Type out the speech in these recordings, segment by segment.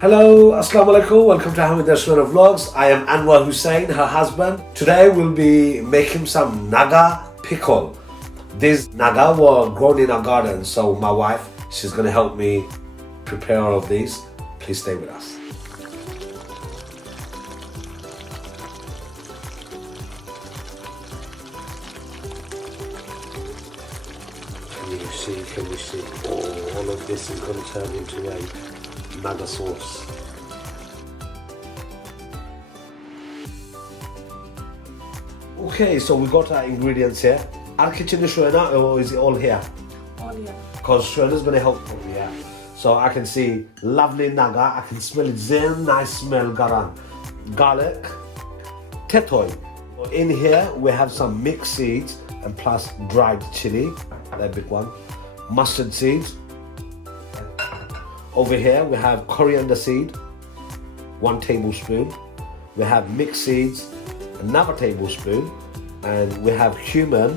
Hello, Assalamu alaikum, welcome to Hamida Shuhena I am Anwar Hussain, her husband. Today we'll be making some Naga pickle. These Naga were grown in our garden, so my wife, she's going to help me prepare all of these. Please stay with us. Can you see, all of this is going to turn into a Naga sauce. Okay, so we got our ingredients here. Our kitchen is Shuhena, or is it all here? All here. Because Shuhena is going to help me here. So I can see lovely Naga, I can smell it, very nice smell, garlic, tetoy. In here we have some mixed seeds and plus dried chili, that big one, mustard seeds. Over here we have coriander seed, 1 tablespoon. We have mixed seeds, another tablespoon, and we have cumin,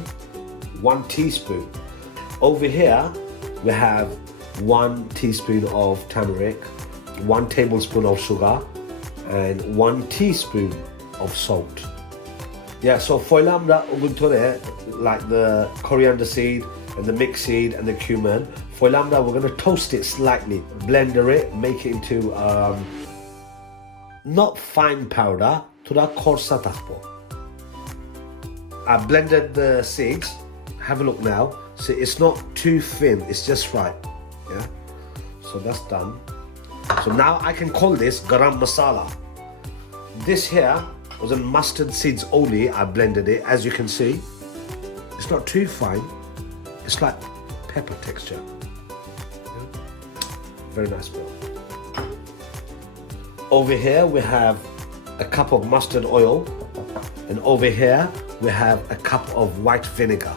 1 teaspoon. Over here we have 1 teaspoon of turmeric, 1 tablespoon of sugar, and 1 teaspoon of salt. Yeah, so foilamda uguntore, like the coriander seed and the mixed seed and the cumin. Foilamda, we're going to toast it slightly, blender it, make it into not fine powder, toda korsa takpo. I blended the seeds. Have a look now. See, it's not too thin, it's just right. Yeah, so that's done. So now I can call this garam masala. This here was in mustard seeds only. I blended it, as you can see. It's not too fine. It's like pepper texture. Yeah. Very nice smell. Over here we have a cup of mustard oil, and over here we have a cup of white vinegar.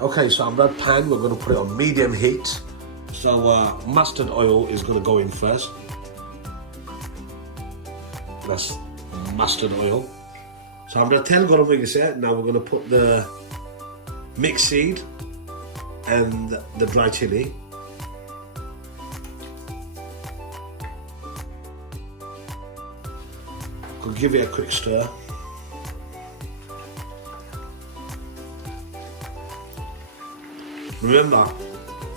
Okay, so on that pan we're going to put it on medium heat. So mustard oil is going to go in first. That's mustard oil. So I'm going to tell Gorom now we're going to put the mixed seed and the dry chili. We'll give it a quick stir. Remember,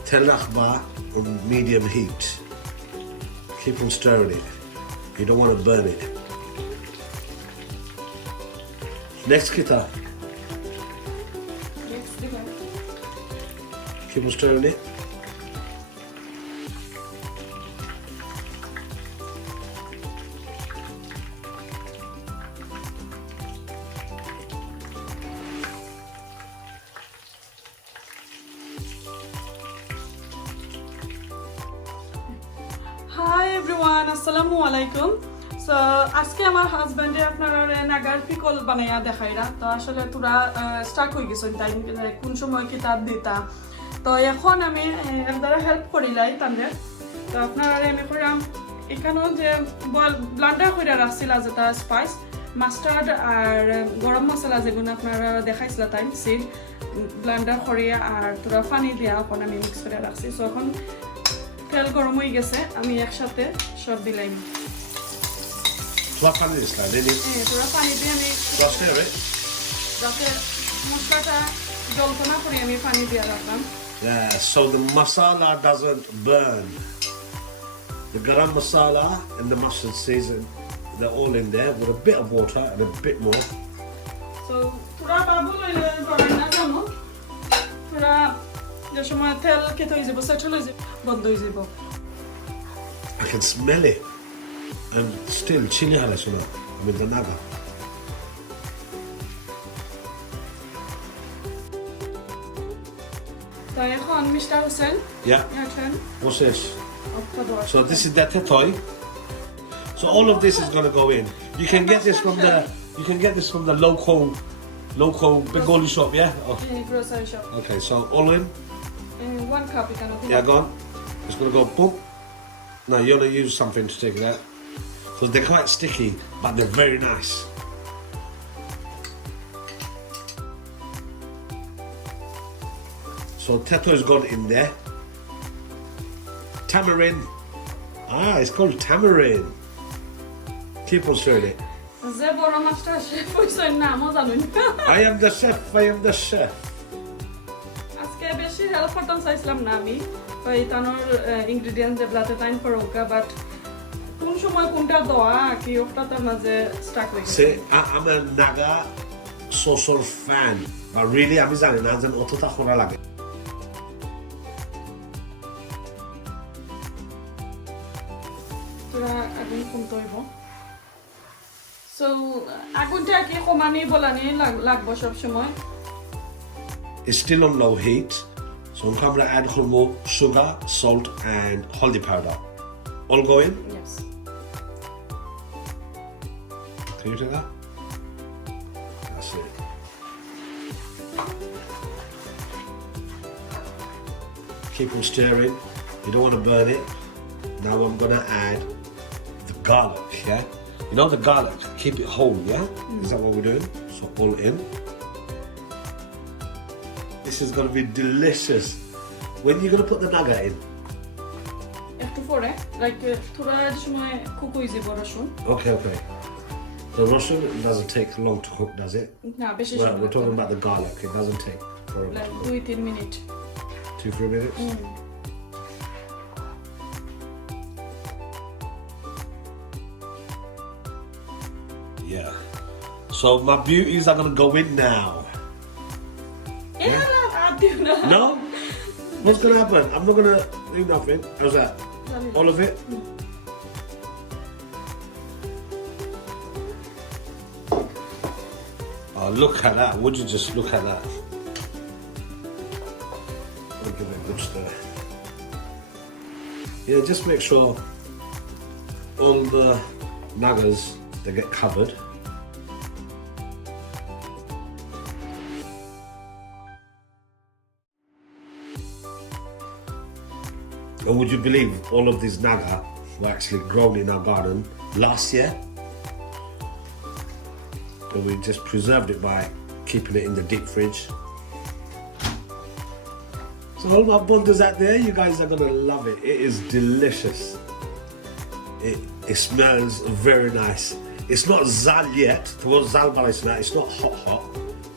tel akhbar on medium heat. Keep on stirring it. You don't want to burn it. Next kita. Keep on stirring it. Hi everyone, Assalamu alaikum. So আজকে আমার হাজবেন্ডে আপনারা নাগার pickle বানাইয়া দেখাইরা তো আসলে তোরা Starc হয়ে গেছেন time কোন সময় কি তার দিতা তো এখন আমি একদারা হেল্প করিলাই তাদের তো আপনারা আমি কইরাম এখানেও যে ব্লান্ডার কইরা রাখছিলা যেটা স্পাইস মাস্টার্ড আর গরম মশলা যেগুলো আপনারা দেখাইছিলা টাইম সিড ব্লান্ডার করিয়া আর তোরা পানি দিয়া এখন আমি মিক্স করে রাখছি সো এখন তেল গরম হয়ে গেছে আমি একসাথে সব দিলাম What pan is that? Then তোরা পানি দিয়ে আমি stir it. যাতে মশলাটা জলকনা করে আমি পানি দিয়ে রাখলাম Yeah, so the masala doesn't burn. The garam masala and the mustard season, they're all in there with a bit of water and a bit more. So তোরা বাবু লইলে ধরেন না জানো তোরা যে সময় তেল কেটে হয়ে যাব সেটল হয়ে যাব বন্ধ হয়ে যাব I can smell it. And still chili halasuna with the naga. তো এখন mister Hossain Yeah. your turn What's this? After the So this is the tetoy. So all of this is going to go in. You can get this from the local Bengali shop, yeah? Oh. grocery shop Okay, so all in. 1 cup you can open Yeah, go on. It's going to go boom. Now you want to use something to take it out. Because they're quite sticky, but they're very nice. So teto's gone in there. Tamarind, It's called tamarind. Keep on showing it. যে বড় মাছটা chef হইছেন না মজা জানুন I am the chef. I am the chef. আজকে বেশি help করতাম চাইছিলাম না আমি ওই তানোর ইনগ্রেডিয়েন্টস যেগুলাতে টাইম করোকা বাট কোন সময় কোনটা দেওয়া কি ওটা তার মাঝে স্টাক হয়ে গেছে See, I'm a Naga social fan. But really, আমি জানি না যে অতটা খোলা লাগে। তোরা আগুন কমতে হইব সো আগুনটা কি কমানি বলানি লাগবো সব সময় It's still on low heat. So I'm going to add more sugar, salt, and haldi powder. All go in? yes Can you take that? That's it. Keep on stirring. You don't want to burn it. Now I'm going to add the garlic, yeah? You know the garlic, keep it whole, yeah? Is that what we're doing? So all in. This is going to be delicious. When are you going to put the naga in? একটু পরে like থোড়া সময় cook হই যাব রসুন Okay. The Russian doesn't take long to cook, does it? না বেশি Well, সময় we're talking about the garlic. It doesn't take very long. Like 2-3 minute 2-3 minutes? Yeah. So my beauties are going to go in now. এলা আদিও না No? What's going to happen? I'm not going to do nothing. How's that? All of it? Oh, look at that. Would you just look at that? I'll give it a good stir. Yeah, just make sure all the nagas, they get covered. And would you believe all of these naga were actually grown in our garden last year? But we just preserved it by keeping it in the deep fridge. So all my bundles out there, you guys are gonna love it. It is delicious. It smells very nice. It's not zal yet. Towards zal balance now. It's not hot.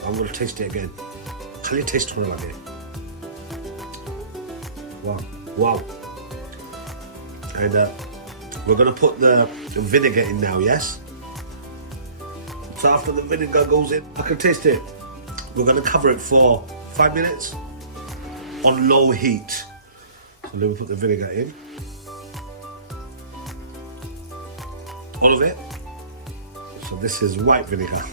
I'm gonna taste it again. Can you taste it again? Wow. And we're gonna put the vinegar in now, yes? So after the vinegar goes in, I can taste it. We're gonna cover it for 5 minutes on low heat. So then we put the vinegar in. All of it. So this is white vinegar.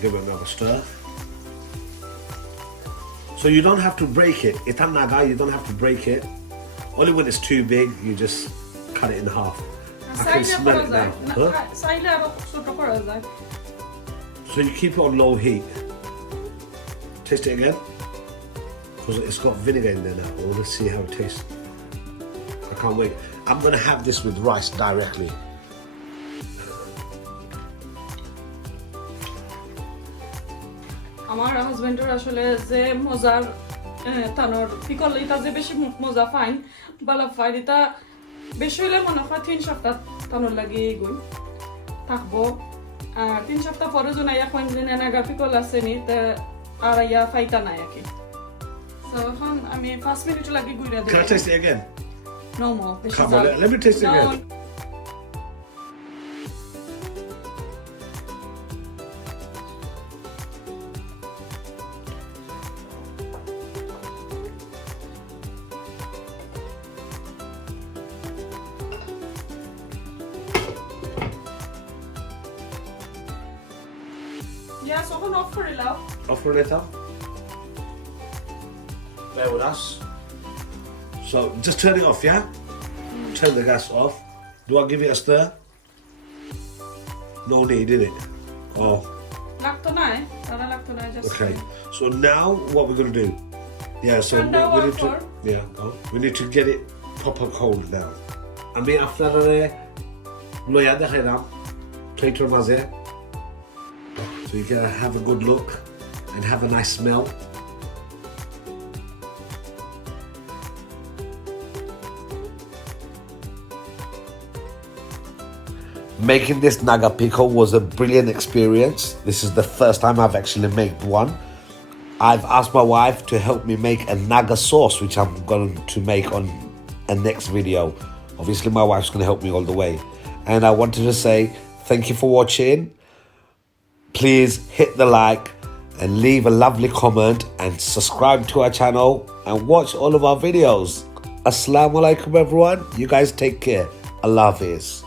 Give it another stir. So you don't have to break it. Itan naga, you don't have to break it. Only when it's too big, you just cut it in half. I can smell it now. Huh? So you keep it on low heat. Taste it again. Because it's got vinegar in there now. I want to see how it tastes. I can't wait. I'm going to have this with rice directly. আমার হাজবেন্ডের আসলে যে মজার তানোর pickle এটা যে বেশি মজা fine বালা fine এটা বেশি হইলে মনে হয় 3 সপ্তাহ তানোর লাগে গই থাকবো 3 সপ্তাহ পরে জন এখন যে নাগা পিকল আছে নি তা আর ইয়া ফাইতা নাই আকি সো এখন আমি 5 মিনিট লাগে গুইরা দেব Can I taste it again? No more. Come on, let me taste it again. Yeah, so I'm off for it now. Off for later. Bear with us. So just turn it off, yeah? Turn the gas off. Do I give it a stir? No need, did it? Oh, okay. So now what we're gonna do? Yeah, so we need to. Yeah, we need to get it proper cold now. আমি আপনারে লইয়া দেখাইলাম ট্রেটার মাঝে. So you can have a good look and have a nice smell. Making this Naga pickle was a brilliant experience. This is the first time I've actually made one. I've asked my wife to help me make a Naga sauce, which I'm going to make on a next video. Obviously, my wife's going to help me all the way. And I wanted to say thank you for watching. Please hit the like and leave a lovely comment and subscribe to our channel and watch all of our videos. Assalamu alaikum everyone. You guys take care. Allah Hafiz.